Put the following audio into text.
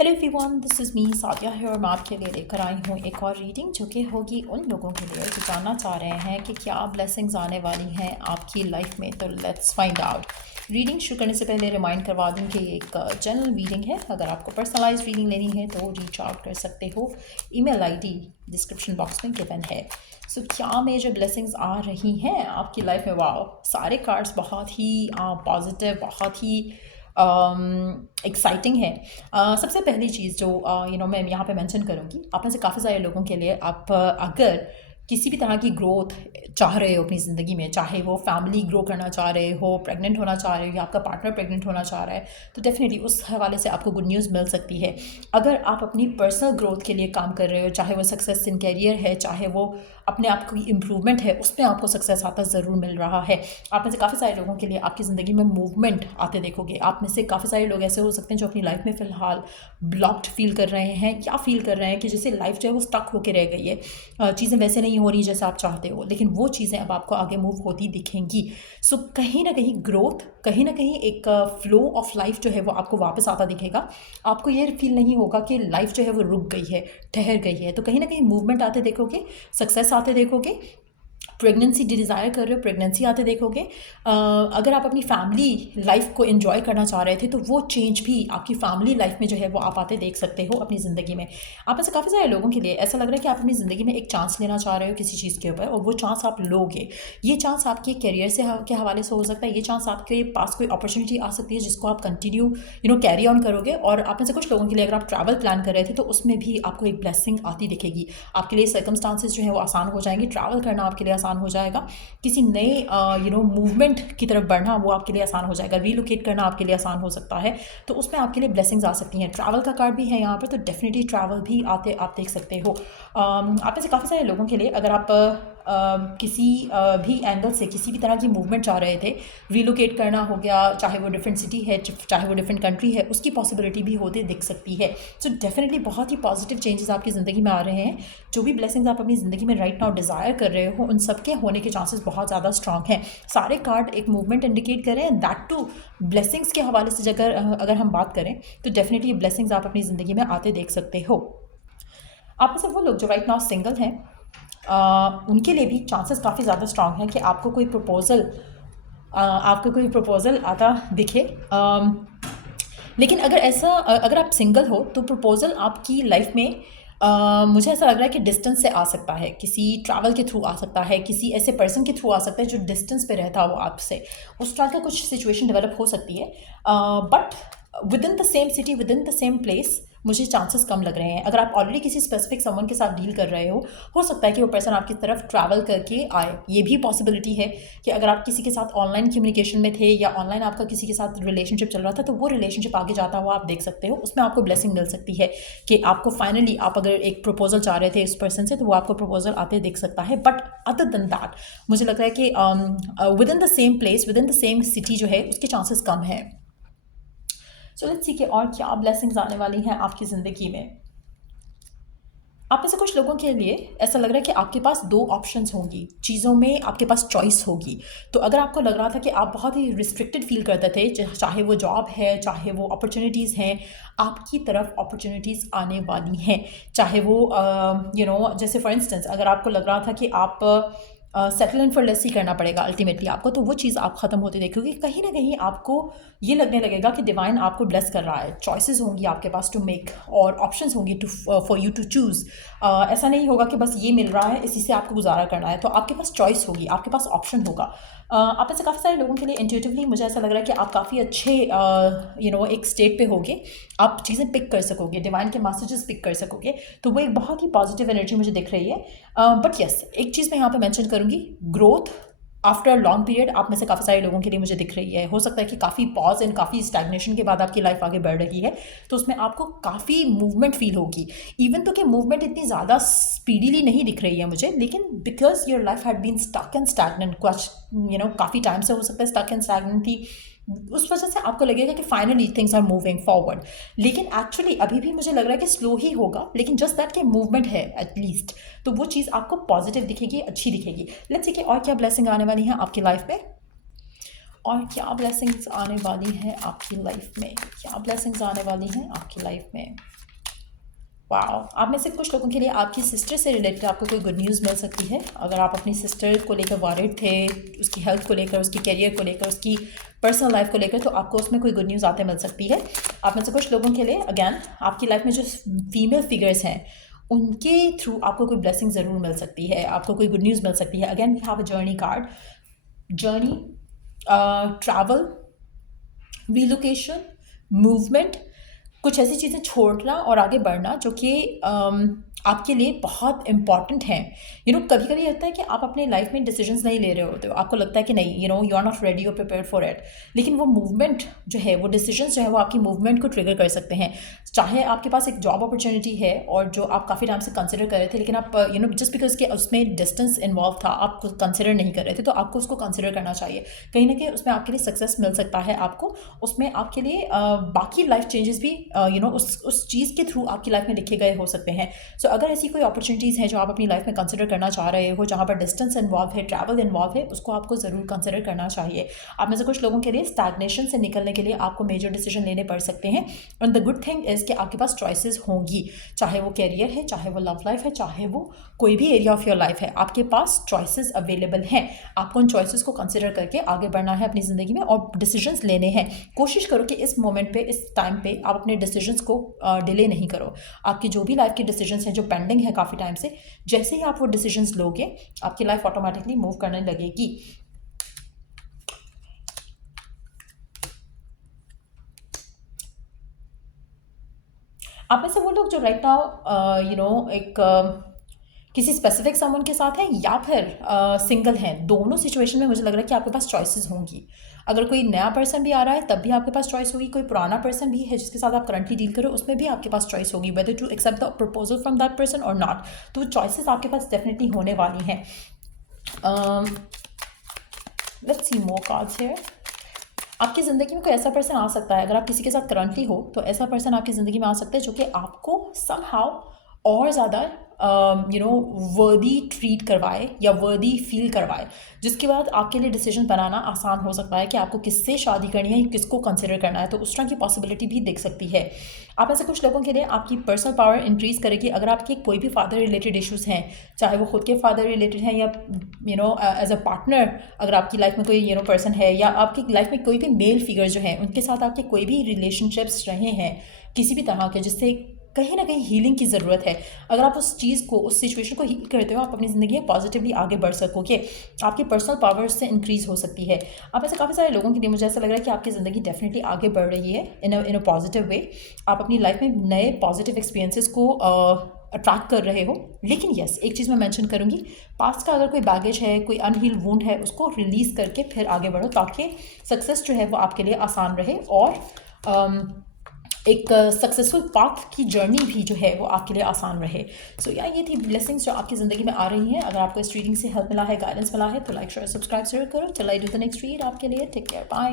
Hello everyone, this is me Sadia है और मैं आपके लिए लेकर आई हूँ एक और रीडिंग जो कि होगी उन लोगों के लिए जो जानना चाह रहे हैं कि क्या ब्लेसिंग्स आने वाली हैं आपकी लाइफ में। तो लेट्स फाइंड आउट। रीडिंग शुरू करने से पहले रिमाइंड करवा दूँ कि ये एक जनरल रीडिंग है। अगर आपको पर्सनलाइज रीडिंग लेनी है तो रीच आउट कर सकते हो। ईमेल आईडी डिस्क्रिप्शन बॉक्स में गिवन है। सो क्या मेजर ब्लेसिंग्स आ रही हैं आपकी लाइफ में? वाओ, सारे कार्ड्स बहुत ही पॉजिटिव, बहुत ही एक्साइटिंग है। सबसे पहली चीज़ जो मैं यहाँ पे मेंशन करूँगी, आप में से काफ़ी सारे लोगों के लिए, आप अगर किसी भी तरह की ग्रोथ चाह रहे हो अपनी ज़िंदगी में, चाहे वो फैमिली ग्रो करना चाह रहे हो, प्रेग्नेंट होना चाह रहे हो या आपका पार्टनर प्रेग्नेंट होना चाह रहा है, तो डेफिनेटली उस हवाले से आपको गुड न्यूज़ मिल सकती है। अगर आप अपनी पर्सनल ग्रोथ के लिए काम कर रहे हो, चाहे वो सक्सेस इन करियर है, चाहे वो अपने आप की इम्प्रूवमेंट है, उसमें आपको सक्सेस आता ज़रूर मिल रहा है। आप में से काफ़ी सारे लोगों के लिए आपकी ज़िंदगी में मूवमेंट आते देखोगे। आप में से काफ़ी सारे लोग ऐसे हो सकते हैं जो अपनी लाइफ में फ़िलहाल ब्लॉक्ड फील कर रहे हैं या फील कर रहे हैं कि जैसे लाइफ जो है वो स्टक होकर रह गई है, चीज़ें वैसे नहीं हो रही जैसे आप चाहते हो, लेकिन वो चीज़ें अब आपको आगे मूव होती दिखेंगी। सो कहीं ना कहीं ग्रोथ, कहीं ना कहीं एक फ्लो ऑफ लाइफ जो है वो आपको वापस आता दिखेगा। आपको ये फील नहीं होगा कि लाइफ जो है वो रुक गई है, ठहर गई है। तो कहीं ना कहीं मूवमेंट आते देखोगे, सक्सेस आते देखोगे। प्रेगनेंसी डिज़ायर कर रहे हो, प्रेगनेंसी आते देखोगे। अगर आप अपनी फैमिली लाइफ को एंजॉय करना चाह रहे थे तो वो चेंज भी आपकी फैमिली लाइफ में जो है वो आप आते देख सकते हो अपनी ज़िंदगी में। आप ऐसे काफ़ी सारे लोगों के लिए ऐसा लग रहा है कि आप अपनी ज़िंदगी में एक चांस लेना चाह रहे हो किसी चीज़ के ऊपर, और वो चांस आप लोगे। ये चांस आपके करियर से के हवाले से हो सकता है, ये चांस आपके पास कोई अपॉर्चुनिटी आ सकती है जिसको आप कंटिन्यू कैरी ऑन करोगे। और आप में से कुछ लोगों के लिए अगर आप ट्रैवल प्लान कर रहे थे तो उसमें भी आपको एक ब्लेसिंग आती दिखेगी। आपके लिए सर्कमस्टांसेस जो है वो आसान हो जाएंगे, ट्रैवल करना आपके लिए आसान हो जाएगा, किसी नए मूवमेंट की तरफ बढ़ना वो आपके लिए आसान हो जाएगा, रीलोकेट करना आपके लिए आसान हो सकता है। तो उसमें आपके लिए ब्लेसिंग्स आ सकती हैं। ट्रैवल का कार्ड भी है यहाँ पर, तो डेफिनेटली ट्रैवल भी आते आप देख सकते हो। आप में से काफ़ी सारे लोगों के लिए अगर आप किसी भी एंगल से किसी भी तरह की मूवमेंट चाह रहे थे, रीलोकेट करना हो गया, चाहे वो डिफरेंट सिटी है, चाहे वो डिफरेंट कंट्री है, उसकी पॉसिबिलिटी भी होते दिख सकती है। सो डेफिनेटली बहुत ही पॉजिटिव चेंजेस आपकी ज़िंदगी में आ रहे हैं। जो भी ब्लेसिंग्स आप अपनी ज़िंदगी में राइट नाउ डिज़ायर कर रहे हो, उन सबके होने के चांसेस बहुत ज़्यादा स्ट्रांग हैं। सारे कार्ड एक मूवमेंट इंडिकेट करें, एंड दैट टू ब्लेसिंग्स के हवाले से अगर हम बात करें तो डेफिनेटली ये ब्लेसिंग्स आप अपनी ज़िंदगी में आते देख सकते हो। आप में से वो लोग जो राइट नाउ सिंगल हैं, उनके लिए भी चांसेस काफ़ी ज़्यादा स्ट्रांग हैं कि आपको कोई प्रपोज़ल आता दिखे। लेकिन अगर आप सिंगल हो तो प्रपोज़ल आपकी लाइफ में मुझे ऐसा लग रहा है कि डिस्टेंस से आ सकता है, किसी ट्रैवल के थ्रू आ सकता है, किसी ऐसे पर्सन के थ्रू आ सकता है जो डिस्टेंस पे रहता हो आपसे। उस तरह का कुछ सिचुएशन डेवलप हो सकती है, but with in the same city, with in the same place मुझे चांसेस कम लग रहे हैं। अगर आप ऑलरेडी किसी स्पेसिफिक समवन के साथ डील कर रहे हो सकता है कि वो पर्सन आपकी तरफ ट्रैवल करके आए। ये भी पॉसिबिलिटी है कि अगर आप किसी के साथ ऑनलाइन कम्युनिकेशन में थे या ऑनलाइन आपका किसी के साथ रिलेशनशिप चल रहा था, तो वो रिलेशनशिप आगे जाता हुआ आप देख सकते हो। उसमें आपको ब्लेसिंग मिल सकती है कि आपको फाइनली, आप अगर एक प्रपोजल चाह रहे थे इस पर्सन से, तो वो आपको प्रपोजल आते दिख सकता है। बट अदर देन दैट मुझे लग रहा है कि with in the same place, with in the same city जो है उसके चांसेस कम है। सो लेट्स सी कि और क्या ब्लेसिंग्स आने वाली हैं आपकी ज़िंदगी में। आप में से कुछ लोगों के लिए ऐसा लग रहा है कि आपके पास दो ऑप्शंस होंगी, चीज़ों में आपके पास चॉइस होगी। तो अगर आपको लग रहा था कि आप बहुत ही रिस्ट्रिक्टेड फील करते थे, चाहे वो जॉब है, चाहे वो अपॉर्चुनिटीज़ हैं, आपकी तरफ अपॉर्चुनिटीज़ आने वाली हैं। चाहे वो जैसे फॉर इंस्टेंस अगर आपको लग रहा था कि आप सेटल इन फॉर लेस ही करना पड़ेगा अल्टीमेटली आपको, तो वो चीज़ आप ख़त्म होते देखोगे। कहीं ना कहीं आपको ये लगने लगेगा कि डिवाइन आपको ब्लेस कर रहा है। चॉइसेस होंगी आपके पास टू मेक, और ऑप्शंस होंगी फॉर यू टू चूज़। ऐसा नहीं होगा कि बस ये मिल रहा है इसी से आपको गुजारा करना है, तो आपके पास चॉइस होगी, आपके पास ऑप्शन होगा। आप ऐसे काफ़ी सारे लोगों के लिए इंट्यूटिवली मुझे ऐसा लग रहा है कि आप काफ़ी अच्छे एक स्टेट पे होगे, आप चीज़ें पिक कर सकोगे, डिवाइन के मैसेजेस पिक कर सकोगे। तो वो एक बहुत ही पॉजिटिव एनर्जी मुझे दिख रही है। बट यस, एक चीज़ मैं यहाँ पे मेंशन करूँगी, ग्रोथ आफ्टर लॉन्ग पीरियड आप में से काफ़ी सारे लोगों के लिए मुझे दिख रही है। हो सकता है कि काफ़ी पॉज एंड काफ़ी स्टैग्नेशन के बाद आपकी लाइफ आगे बढ़ रही है, तो उसमें आपको काफ़ी मूवमेंट फील होगी। इवन तो कि मूवमेंट इतनी ज़्यादा स्पीडीली नहीं दिख रही है मुझे, लेकिन because your life had been stuck and stagnant, काफ़ी टाइम से हो सकता है स्टक एंड स्टैग्नेंट थी, उस वजह से आपको लगेगा कि finally things are moving forward. लेकिन एक्चुअली अभी भी मुझे लग रहा है कि स्लो ही होगा, लेकिन जस्ट दैट कि मूवमेंट है एटलीस्ट, तो वो चीज़ आपको पॉजिटिव दिखेगी, अच्छी दिखेगी। लेट्स सी कि और क्या ब्लेसिंग आने वाली है आपकी लाइफ में। और क्या ब्लेसिंग्स आने वाली हैं आपकी लाइफ में, क्या ब्लेसिंग्स आने वाली हैं आपकी लाइफ में। वाओ, आप में से कुछ लोगों के लिए आपकी सिस्टर से रिलेटेड आपको कोई गुड न्यूज़ मिल सकती है। अगर आप अपनी सिस्टर को लेकर वॉरिड थे, उसकी हेल्थ को लेकर, उसकी करियर को लेकर, उसकी पर्सनल लाइफ को लेकर, तो आपको उसमें कोई गुड न्यूज़ आते मिल सकती है। आप में से कुछ लोगों के लिए अगैन आपकी लाइफ में जो फीमेल फिगर्स हैं उनके थ्रू आपको कोई ब्लेसिंग ज़रूर मिल सकती है, आपको कोई गुड न्यूज़ मिल सकती है। Again we have a journey card, journey, travel, relocation, movement, कुछ ऐसी चीज़ें छोड़ना और आगे बढ़ना जो कि आपके लिए बहुत इम्पॉर्टेंट हैं। कभी कभी लगता है कि आप अपने लाइफ में डिसीजंस नहीं ले रहे होते हो, आपको लगता है कि नहीं, यू आर नॉट रेडी और प्रिपेयर्ड फॉर इट, लेकिन वो मूवमेंट जो है, वो डिसीजंस जो है, वो आपकी मूवमेंट को ट्रिगर कर सकते हैं। चाहे आपके पास एक जॉब अपॉर्चुनिटी है और जो आप काफ़ी टाइम से कंसिडर कर रहे थे, लेकिन आप जस्ट बिकॉज के उसमें डिस्टेंस इन्वॉल्व था, आप कंसिडर नहीं कर रहे थे, तो आपको उसको कंसिडर करना चाहिए। कहीं ना कहीं उसमें आपके लिए सक्सेस मिल सकता है, आपको उसमें आपके लिए बाकी लाइफ चेंजेस भी उस चीज़ के थ्रू आपकी लाइफ में लिखे गए हो सकते हैं। सो अगर ऐसी कोई अपॉर्चुनिटीज़ हैं जो आप अपनी लाइफ में कंसिडर करना चाह रहे हो, जहाँ पर डिस्टेंस इन्वॉल्व है, ट्रैवल इन्वॉल्व है, उसको आपको ज़रूर कंसिडर करना चाहिए। आप में से कुछ लोगों के लिए स्टैग्नेशन से निकलने के लिए आपको मेजर डिसीजन लेने पड़ सकते हैं। And the good thing is कि आपके पास चॉइसेस होंगी, चाहे वो कैरियर है, चाहे वो लव लाइफ है, चाहे वो कोई भी एरिया ऑफ योर लाइफ है, आपके पास चॉइसेस अवेलेबल हैं। आपको उन चॉइसेस को कंसिडर करके आगे बढ़ना है अपनी ज़िंदगी में और डिसीजंस लेने हैं। कोशिश करो कि इस मोमेंट पे, इस टाइम पे आप अपने डिसीजंस को डिले नहीं करो। आपकी जो भी लाइफ के डिसीजंस हैं जो पेंडिंग है काफ़ी टाइम से, जैसे ही आप वो डिसीजंस लोगे, आपकी लाइफ ऑटोमेटिकली मूव करने लगेगी। आप में से वो लोग जो राइट नाउ एक किसी स्पेसिफिक समवन के साथ हैं या फिर सिंगल हैं, दोनों सिचुएशन में मुझे लग रहा है कि आपके पास चॉइसेस होंगी। अगर कोई नया पर्सन भी आ रहा है तब भी आपके पास चॉइस होगी, कोई पुराना पर्सन भी है जिसके साथ आप करंटली डील करो, उसमें भी आपके पास चॉइस होगी, whether to accept the proposal from that person और नॉट। तो चॉइसेस आपके पास डेफिनेटली होने वाली हैं। Let's see more cards here. आपकी ज़िंदगी में कोई ऐसा पर्सन आ सकता है, अगर आप किसी के साथ करंटली हो तो ऐसा पर्सन आपकी ज़िंदगी में आ सकता है जो कि आपको समहाउ और ज़्यादा वर्दी ट्रीट करवाए या वर्दी फील करवाए, जिसके बाद आपके लिए डिसीजन बनाना आसान हो सकता है कि आपको किससे शादी करनी है, किसको कंसिडर करना है। तो उस तरह की पॉसिबिलिटी भी दिख सकती है। आप ऐसे कुछ लोगों के लिए आपकी पर्सनल पावर इंक्रीज़ करेगी अगर आपके कोई भी फादर रिलेटेड इश्यूज़ हैं, चाहे वो खुद के फादर रिलेटेड हैं या एज अ पार्टनर अगर आपकी लाइफ में कोई पर्सन है, या आपकी लाइफ में कोई भी मेल फिगर जो है उनके साथ आपके कोई भी रिलेशनशिप्स रहे हैं किसी भी तरह के, जिससे कहीं ना कहीं हीलिंग की ज़रूरत है। अगर आप उस चीज़ को, उस सिचुएशन को हील करते हो, आप अपनी ज़िंदगी में पॉजिटिवली आगे बढ़ सकोगे, आपकी पर्सनल पावर से इंक्रीज़ हो सकती है। आप ऐसे काफ़ी सारे लोगों के लिए मुझे ऐसा लग रहा है कि आपकी ज़िंदगी डेफिनेटली आगे बढ़ रही है इन अ पॉजिटिव वे। आप अपनी लाइफ में नए पॉजिटिव एक्सपीरियंसेस को अट्रैक्ट कर रहे हो। लेकिन येस, एक चीज़ मैं मेंशन करूँगी, पास्ट का अगर कोई बैगेज है, कोई अनहील वुंड है, उसको रिलीज़ करके फिर आगे बढ़ो, ताकि सक्सेस जो है वो आपके लिए आसान रहे और एक सक्सेसफुल पाथ की जर्नी भी जो है वो आपके लिए आसान रहे। सो ये थी ब्लेसिंग्स जो आपकी ज़िंदगी में आ रही हैं। अगर आपको इस रीडिंग से हेल्प मिला है, गाइडेंस मिला है, तो लाइक शेयर सब्सक्राइब जरूर करो। Till I do the next read, आपके लिए टेक केयर, बाय।